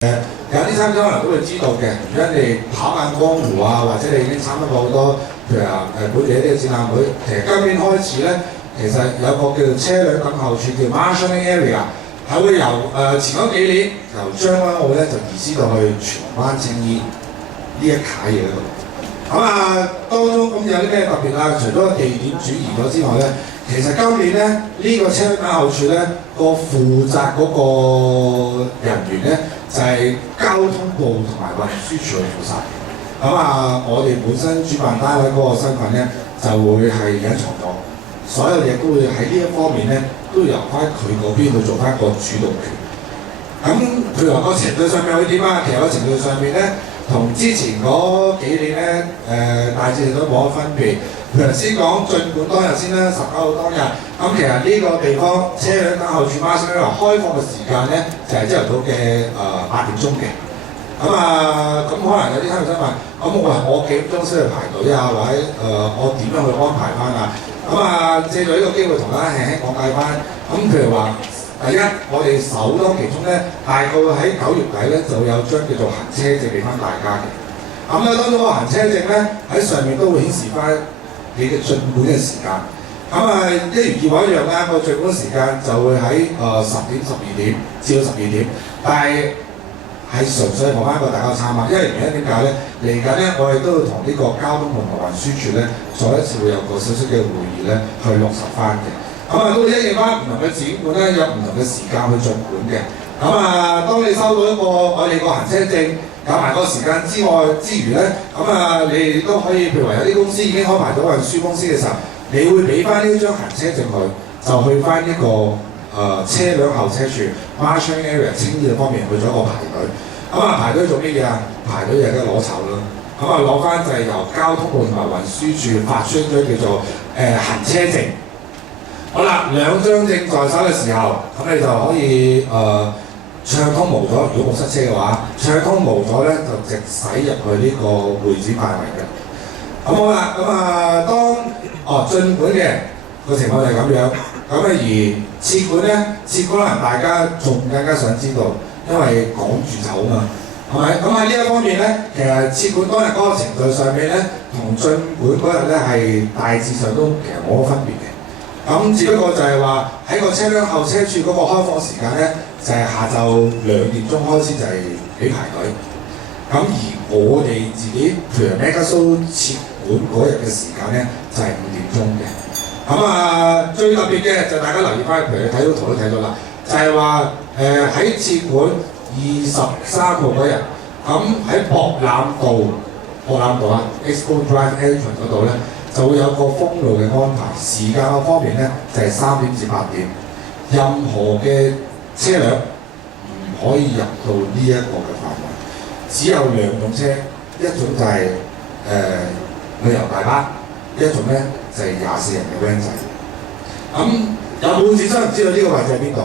有啲參加可能都會知道嘅，如果你跑眼江湖啊，或者你已經參加過好多，譬如話本地一啲嘅展覽會，其實今年開始咧，其實有個叫做車輛等候處叫 Marshalling Area， 係會由前嗰幾年由將軍澳咧就移師到去荃灣青衣呢一攤嘢嗰度。咁當中咁有啲咩特別啊？除咗地點轉移咗之外咧，其實今年咧呢個車輛等候處咧個負責嗰個人員咧就係交通部同埋運輸署去負責。我哋本身主辦單位嗰個身份咧就會係隱藏咗，所有嘢都會喺呢一方面咧都由翻佢嗰邊去做翻個主導權。咁譬如話個程序上面會點啊？其實個程序上面咧，同之前嗰幾年咧，大致都冇乜分別。譬如先講儘管當日先啦，19號當日，咁其實呢個地方車輛等候處 Marshalling 開放嘅時間咧，就係朝頭早嘅8點鐘嘅。咁可能有啲聽眾想問，我幾點鐘先去排隊啊？或者我點樣去安排翻啊？借助呢個機會同大家輕輕講解翻。咁譬如話，第一，我哋首當其衝咧，大概喺9月底咧就會有張叫做行車證俾翻大家嘅。當中個行車證咧喺上面都會顯示翻你嘅進館嘅時間。一如以往一樣啦，個進館時間就會喺10點、12點至到12點，但係純粹講翻個大家參考，因為原因點解咧？嚟緊咧，我哋都要同呢個交通部同運輸署咧，再一次會有個小息嘅會議咧，去落實翻嘅。都會因應翻唔同嘅展館咧，有唔同嘅時間去進館嘅。當你收到一個我哋個行車證有埋個時間之餘咧，你都可以譬如話有啲公司已經安排到運輸公司嘅時候，你會俾翻呢張行車證佢，就去翻一個車輛候車處 Marshalling Area 青衣嘅方面去咗一個排隊。排隊做乜嘢啊？排隊就係攞籌咯。攞翻就係由交通部同埋運輸署發出咗叫做行車證。好啦，兩張證在手嘅時候，咁你就可以暢通無阻。如果冇塞車嘅話，暢通無阻咧就直駛入去呢個會展範圍嘅。好啦，當進館嘅個情況就係咁樣。而撤館咧，撤館可能大家仲更加想知道，因為趕住走嘛，係咪？喺呢一方面咧，其實撤館當日嗰個程序上面咧，同進館嗰日咧係大致上都其實冇乜分別嘅。只不過就係話喺個車輛候車處嗰個開放時間咧，就係下晝2點鐘開始就係俾排隊。而我哋自己譬如 MegaShow 撤館嗰日嘅時間咧，就係5點鐘嘅。最特別嘅就大家留意翻，譬如你睇到圖都睇到啦，就係話喺撤館23號嗰日，喺博覽道Expo Drive Entrance 嗰度咧，就會有個封路嘅安排，時間嘅方面咧就係3點至8點，任何嘅車輛唔可以入到呢一個嘅範圍，只有2種車，一種就係旅遊大巴，一種咧就係24人嘅 van 仔。有冇市商唔知道呢個位置喺邊度？